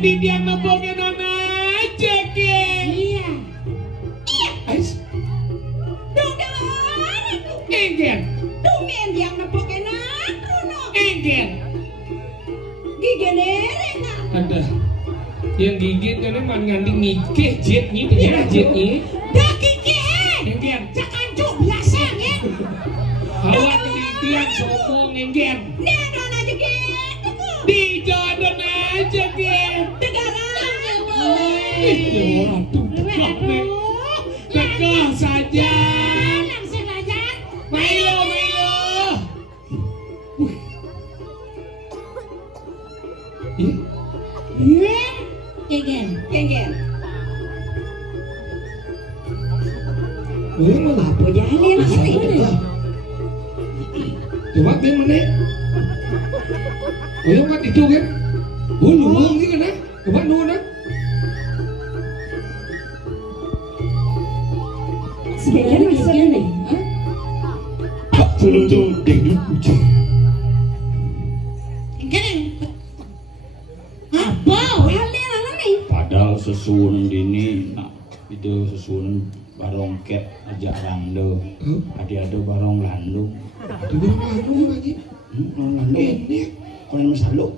di dia ngebohongin aja geng. Iya. Ais. Dong dalan aku. Enggen. Dumen yang ngebohongin aku no. Enggen. Gigi nereng. Ada. Yang gigit kan emang ngandi ngikeh jetnya ya jetnya. Dah gigi. Enggen. Cakancuk biasa kan. Hawa kemudian sopong enggen. Nedon aja gitu. Di jodoh aja geng. Tegaran. Waduh, tegak saja. Langsung aja. Milo, Milo. Iya. Gegen. Malah Apa jalan sih? coba ben mana? Oh kan itu kan? Oh luang ni kan? Coba nuan ah. Sebenarnya masih nih. Belum tu dengdut ucap. Gegen. Apa? Hal nih. Padahal sesuun dini nak itu sesuun barongket aja rando ada barong landung Ada berapa lagi? landung Ini. konon masaluk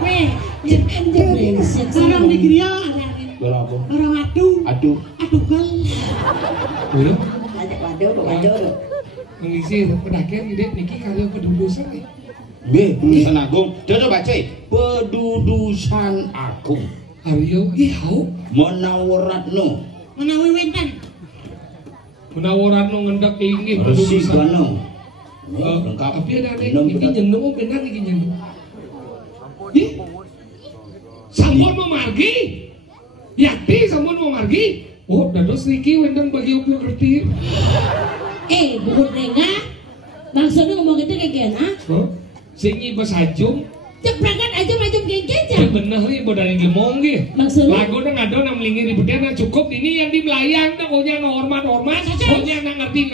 Weh, jangan brengsek. Orang di Gria berapa orang aduh kan. Belum. Ajak waduh. Mengisi pedagang ide niki kalau kedudusan nih. be pedudusan agung coba baca pedudusan agung Aryo ihau menawaratno Menawi wentan. menawaran no ngendak linggih resi kedudusan. gano Lengkap. Tapi ada Minum niki berat. nyeneng benar niki nyeneng. Ih. Sampun mau margi. Yakti sampun mau margi. Oh, dados niki wendang bagi upil ngerti. Bukan renga. Maksudnya ngomong gitu Gegen, ah? Oh, sing ibas hajung. Ceprakan aja Gegen Ya aja. bener nih, bodani gemong nih. Maksudnya? Lagu na ngado na melingir di bedana cukup ini yang di melayang na konya na hormat, konya na ngerti.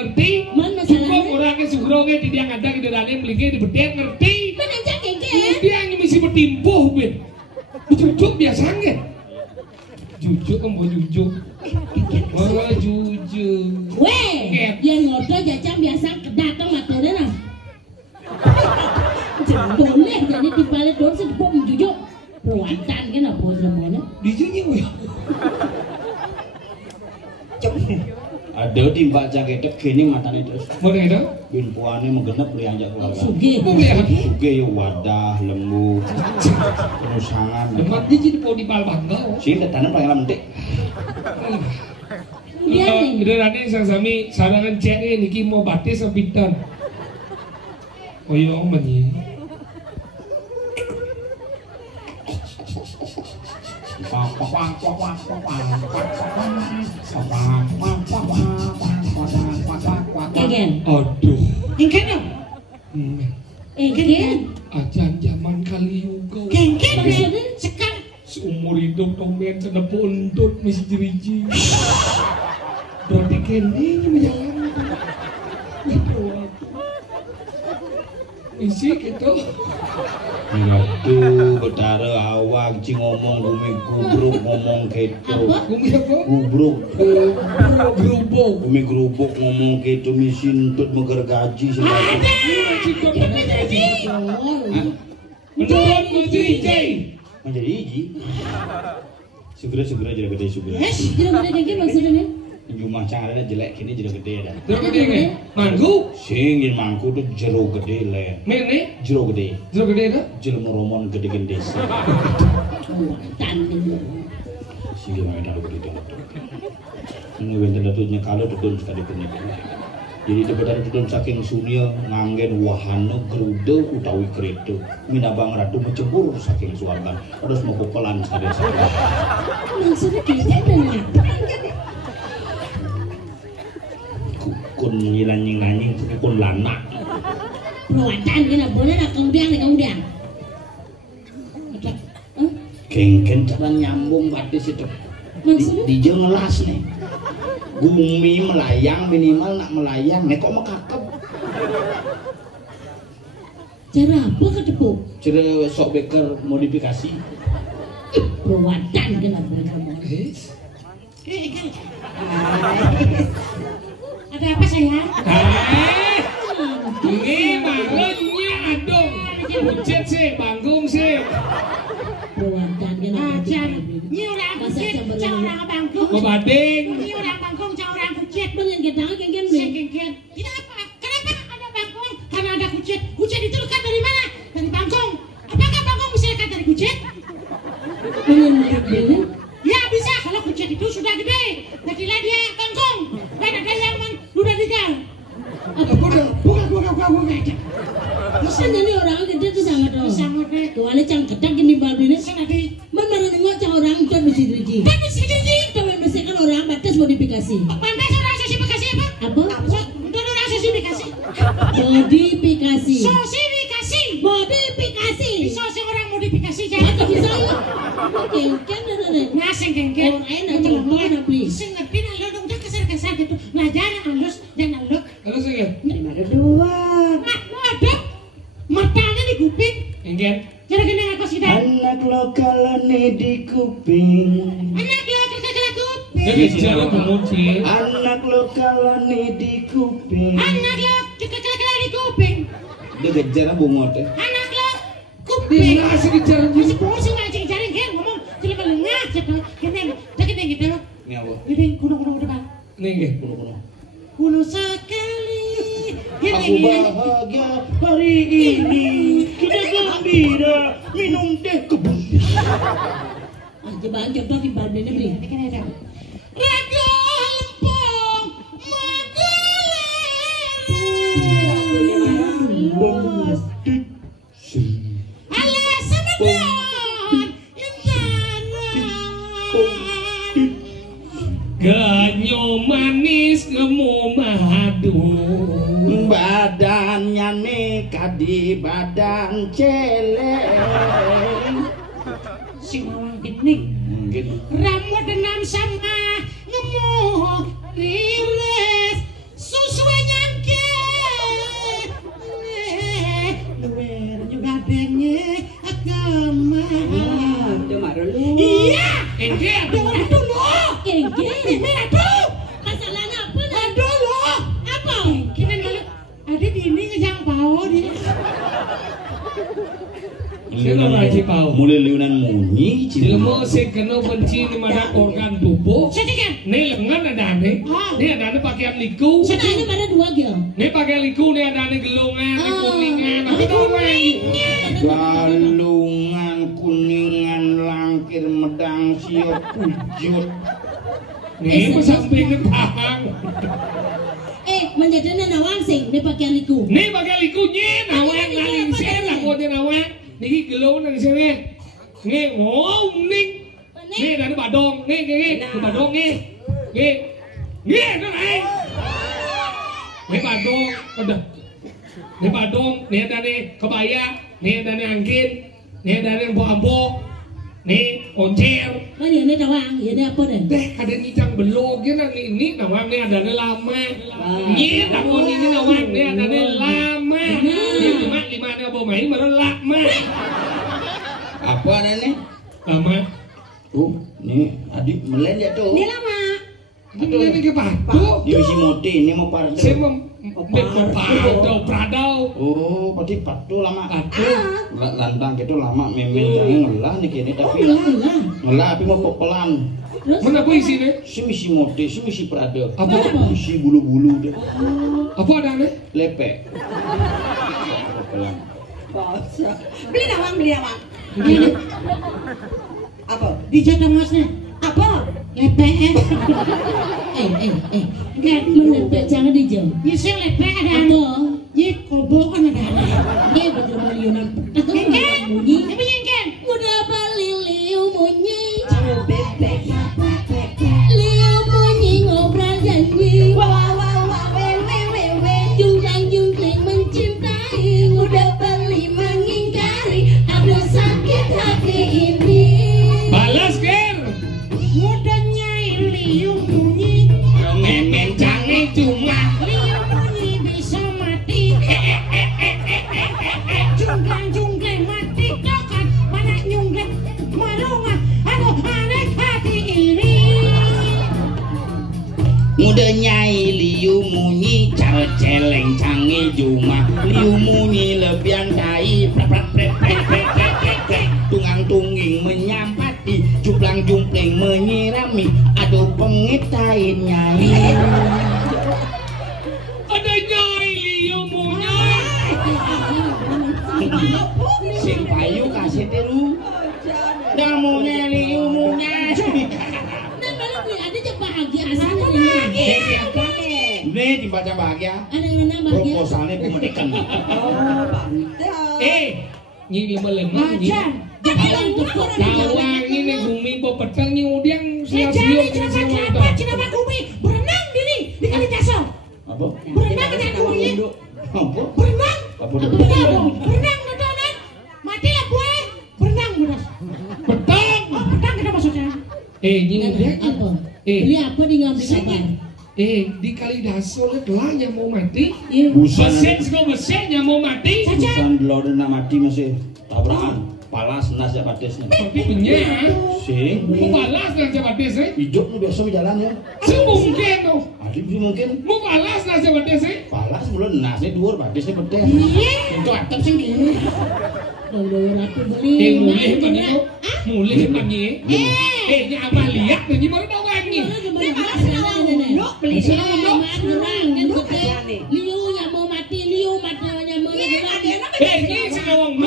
Man Cukup masalahnya. orang ke sugro ke di dia ngada di dane melingir di beden ngerti. Mana aja Gegen? Dia yang misi bertimpuh ben. Jujuk biasa nggak? Jujuk kan mau jujuk. Oh jujuk. Weh, yang ngobrol jajang biasa datang matanya nah. Boleh jadi di balik doang sih pom jujur. Ruatan kan apa semuanya? Dijunyi weh. ada di mbak jaketek gini matanya terus Boleh dong? binpuannya menggenep lianjak keluarga Sugih. Mau lihat? Oke ya wadah lembu penusangan Demat dia jadi mau di Palbangga. sih tanam paling lama dek Kemudian nih. Udah nanti sang sami sarangan cek nih niki mau batis apa pinten. Oh iya om bani. Gegen. Aduh. Gegen dong. Gegen. Ajan zaman kali juga. Gegen maksudnya sekar. Seumur hidup tomen sana buntut misi jeriji. Berarti kendinya menjalan. Isi gitu. Aduh, betara awak ci ngomong gumi gubruk ngomong gitu. Gumi apa? Gubruk, Gerubuk. gumi gerubuk ngomong gitu misintut meger gaji sih. Menurut menjeriji. Menjadi hiji. Segera jadi gede segera. Tidak ada Gegen maksudnya nih. Jumlah caranya jelek kini jadi gede dah. Terus gede nggak? Manggu? Singin mangku tuh jero gede le. Mene? Jero gede. Terus gede dah? Jero moromon gede-gede. Tanding. Singin main taruh gede tuh. Ini benten datutnya kalau tutun sekali penik. Jadi debetan tutun saking sunia nganggen wahana gerude utawi kereta. Minabang ratu mencebur saking suarga. Terus mau pelan sekali-sekali. Maksudnya Gegen dan Kun nyilang-nyilang tapi kun lanak. Ruatan kan boleh nak kemudian. Kengken cara nyambung batis itu. Maksudnya? Di ngelas nih. Bumi melayang minimal nak melayang nek kok mekakep. Cara apa ketepuk? Cara sok beker modifikasi. Perwatan kenapa kamu? Ada apa sayang? Ini malenya adong. Bucet sih, banggung sih. Perwatan kenapa? Ini orang kucit, cah orang bangkung. Membading. Ini orang bangkung, cah orang kucit. Pengen kita kan Sengkengken. Tidak apa? Kenapa ada bangkung? Karena ada kucit. Kucit itu lekat dari mana? Dari bangkung. Apakah bangkung bisa lekat dari kucit? pengen Ya bisa kalau kucit itu sudah gede. Jadilah dia bangkung. Dan ada yang sudah tinggal. Buka. Bisa jadi orang gede tuh sangat dong. Sangat deh. Kecuali cang kedak gini balbine. Senadi. Mana nengok cang orang itu besi driji. Tapi sendiri. Tapi bersihkan orang batas modifikasi. Pantas orang sosifikasi apa? Apa? Itu orang sosifikasi. Modifikasi. Sosifikasi. Modifikasi. Bisa seorang modifikasi Apa jadi. bisa? Oke, kan ada. Nah, sengkengken. Orang enak contoh ada beli. Sing ngerti nah lo dong kasar-kasar gitu. Nah, jangan halus, jangan halus. Terus ya? Ada dua. Nah, lo ada matanya di kuping. Enggen. Cara gini aku sih dah. Anak lokalane di kuping. Anak lo terkena kuping. Jadi jalan pengunci. Anak lokalane di kuping. Anak lo terkena di kuping. Dia kejar bungot teh. Anak lo Dia kuping. ngasih kejar Masih bohong sih ngajeng jaring kan ngomong cuma melengah gitu. Gede gitu. Ini apa? Gede kuno depan. Nih enggen. Kuno. Kuno sekali. Aku bahagia hari ini. Kita gembira minum teh kebun. Aja bahan contoh di balbine beli. Radio Lempong Magelang. Alas sebentar Intana. Ganyo manis ngemu madu. Badannya nekat di badan celeng. Si mawang gening. Gitu. Rambut denam sama ngemu rilis sesuai nyangke. Luwer juga denge agama. Iya. Enggen. Dengar dulu. Kengkeng. Dengar dulu. Masalahnya apa dah? Dulu. Apa? Kira dulu. Ada di ini ngejang pao dia. Sino raji pau? Mulai liunan munyi. Ilmu sing kena benci di mana organ tubuh. Sedikit. Nih lengan ada nih. Nih ada pakaian liku. Sebenarnya pada dua gil. Nih pakaian liku nih ada gelungan, nih kuningan. Apa tau Galungan kuningan langkir medang siap pujut. Nih sampingnya pahang. Menjadi nawang sing di pakaian liku. Nih pakaian likunya nawang ngaling sen lah kau nawang. Nih gelungan dari sini. Nih mau ning. Nih dari badong. Nih badong nih. Nih kan ay. Nih badong. Udah. Nih badong. Nih ada nih kebaya. Nih ada nih angkin. Nih ada nih ambo. Nih oncer. Mana ini nawang? Ini apa dah? Deh ada nyicang belog ya ini nawang nih ada nih lama. Nih tahun ini nawang nih ada nih lama. Nih lima nih abo main baru lama. Apa ada nih? Lama. Nih adik melen ya tuh. Ini lama. Ini nih ke batu. Dia mesti moti ini mau pardo. Saya mau pradau. Oh, berarti patu lama. Batu. Lantang gitu lama memen jangan ngelah nih kini tapi ngelah tapi mau pepelan. Terus? Mana apa isinya? Si misi moti, si misi prado. Apa? Si bulu-bulu deh. Apa ada nih? Lepek. Pepelan. Beli nawang. Apa? Dijat masnya. Apa? Lepek. Menepek jangan dijauh. Nyesel lepek ada. Apa? Ye kobo kan ada. Ini betul milionan. Ngengken. Bunyi. Tapi ngengken. Udah beli liu bunyi. Bebek. Liu bunyi ngobrol janji. Wewe. Jungkling mencintai. Udah beli mengingkari. Aduh sakit hati ini. Balas ger. Mudanya liu bunyi. Memen jangan cuma. Liu bunyi bisa mati. jenggrek marunga aduh aneh hati iri Muda nyai liu munyi cara celeng canggih juma liu munyi lebihan kai prak prak prak prak prak prak prak tungang tungging menyampati jumplang jumpling menyirami aduh pengitain nyai Ada nyai liu munyi. sing payu kasih tiru namanya liu munyi Nah, malah beli ada yang bahagia asli. ini dibaca bahagia Ada yang nama bahagia. proposalnya pemedekan Nyi melenang nyi. ajan Jadi yang tepuk Kawang ini bumi po petang nyi udiang jadi siap-siap kenapa kenapa kumi berenang diri di kali dasar apa? berenang dengan kumi apa? berenang apa? berenang berenang mati lah gue berenang beras Petang. oh berenang kita maksudnya Nyi udiang apa? Beli apa di ngambil kabar? di Kalidaso lah yang mau mati. Iya. Mesin sego mesin yang mau mati. Busan belum mati masih tabrakan palas nas ya padesnya Tapi punya. sih Mau balas nang jabates hidup lu biasa jalan ya Semungkin tuh. adik sih mungkin Mau balas nang jabates palas belum nasnya dhuwur padesnya pedes iya itu atap sih gini Dong aku beli. mulih pan itu. Mulih pan nyi. Nyi apa lihat nyi baru dawang nyi. Beli sama orang kan gede. Liu yang mau mati, liu matanya mau gerang. Nyi sedawang no.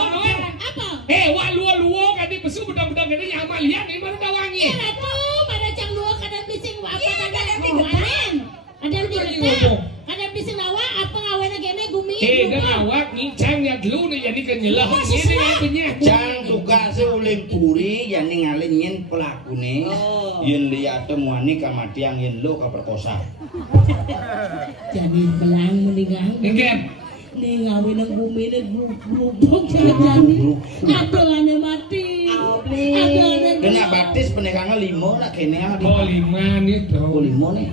Apa? Wah luo kan di pesu bedang-bedang gede nyi apa lihat nyi baru dawang nyi. Ya tuh, pada cang dua kadang bising apa kadang wanen. Ada di Nyi kota. ngomong. Kadang bising nawa apa ngawena kene gumi. Dan awak nyi cang lihat lu nih jadi kenyelah nyi dengan penyah. Jang tugasnya oleh puri yang ngalih nyen pelaku nih yen lihat temuani kamatiang yen lo kaperkosa Jadi belang meninggal. Engken. Nih ngawin nang bumi nih grup jadi. Ada ane mati. Ada ane. kena batis pernikahan 5 nak kene ada Oh 5 nih oh tuh. 5 nih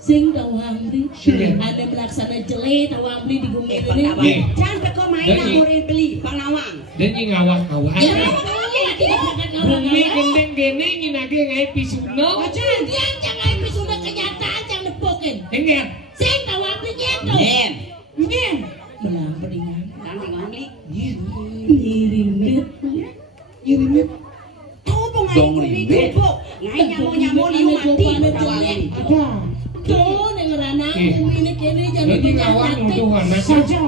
Sing tawang di. Sing. Ada melaksana jele tawang di bumi ini. Nggih. Jangan teko main namurin beli Panawang. Dan nyi ngawak-ngawak. Ya, tidak akan Bumi gendeng gene nyi nage ngai pisuno. Jangan dia jangan sudah kenyataan jangan nepokin. Engken. Sing tawang di nyeto. nyen Min Belang pedingan. Nanti ngambli. Nyirimit. Nyirimit. Tahu pun Dong ngai beli ribet. jupuk. Ngai nyamuk liu mati. Panawang. ada Tuh dengan anak bumi ini kene Dan jadi nyi ngawak nuduh anak. saja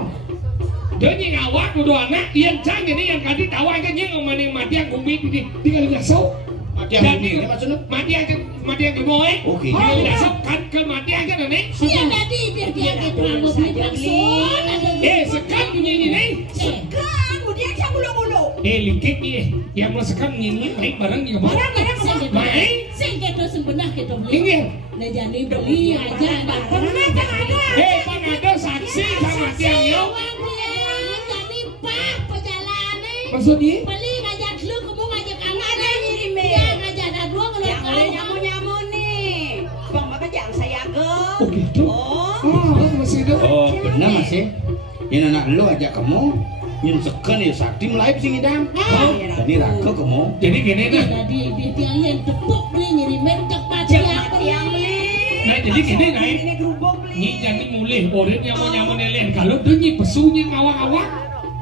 Dan nyi ngawak nuduh anak. Yang cang ini yang kadi tawang kan nyi ngomongin mati yang bumi di Kalidaso. mati yang ini maksudnya Mati yang gemoy. Oke. Kalidaso kan kematian kan nih. Iya tadi biar dia ke pramu beli paksun ada Sekam bunyi ini. Kan, kemudian saya bulu-bulu. Likit nih. Yang mau sekam nyi baik bareng nyi ngomong. Main. Sing keto sebenah keto beli. Ingin. Nah jadi beli aja ada. pernah tak ada Bang ada saksi sama tiang yo. Jadi pak perjalanan. Maksudnya? Beli ngajak lu kamu ngajak anak Ada nyirim Ya ngajak ada dua kalau Yang oleh nyamuk-nyamuk nih. Bang Bapak jangan saya ke. Oh gitu. Oh. Masih ada. oh benar masih yen anak lo ajak kamu yen seken ya sakti melaip sing idam jadi raka kamu Jadi gini nah. Jadi dia yang tepuk beli nyirimin cepat Jangan yang beli. Nah jadi gini nah. Ini gerubuk beli. Nyi jadi mulih orang yang mau nyaman nelen kalau tuh nyi pesunya ngawak-awak.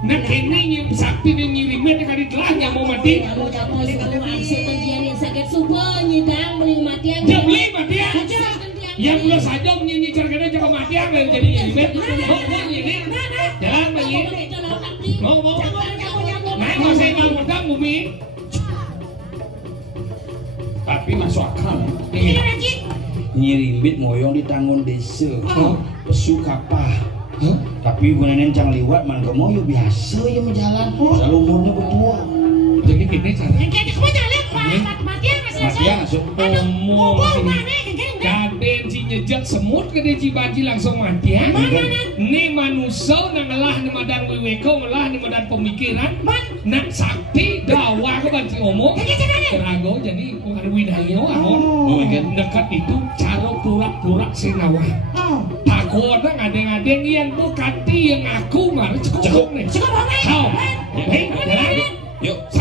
Nah kini nyi sakti dan nyirimin kali telah yang mau mati. Kamu dapat semua aksi terjian yang sakit subuh nyidang beli matian. Dia beli mati ya. Yang belum saja nyi cerkana jangan mati ya jadi nyirimin. Mau nyiri. Jalan bayi. Mau. Nah kalau saya nggak modal bumi. tapi masuk akal Iya. nyirimbit moyong di tanggung desa pesu kapah tapi gue nenek cang liwat man gak mau yuk biasa ya menjalan selalu umurnya berdua Jadi gini cara. yang kayak kamu jalan matian masih matian masuk Omong. mana Kaden si nyejak semut kede si baji langsung mati ya. Ni manusia nang ngelah ni madan wiweko ngelah ni madan pemikiran. Nak sakti dawa ke banci ngomong. Kerago jadi bukan widayo amon. Dekat itu cara purak-purak sinawa. Takut ngadeng-ngadeng yang bukati yang aku marah cukup nih. Kau, hei, jalan. Yuk,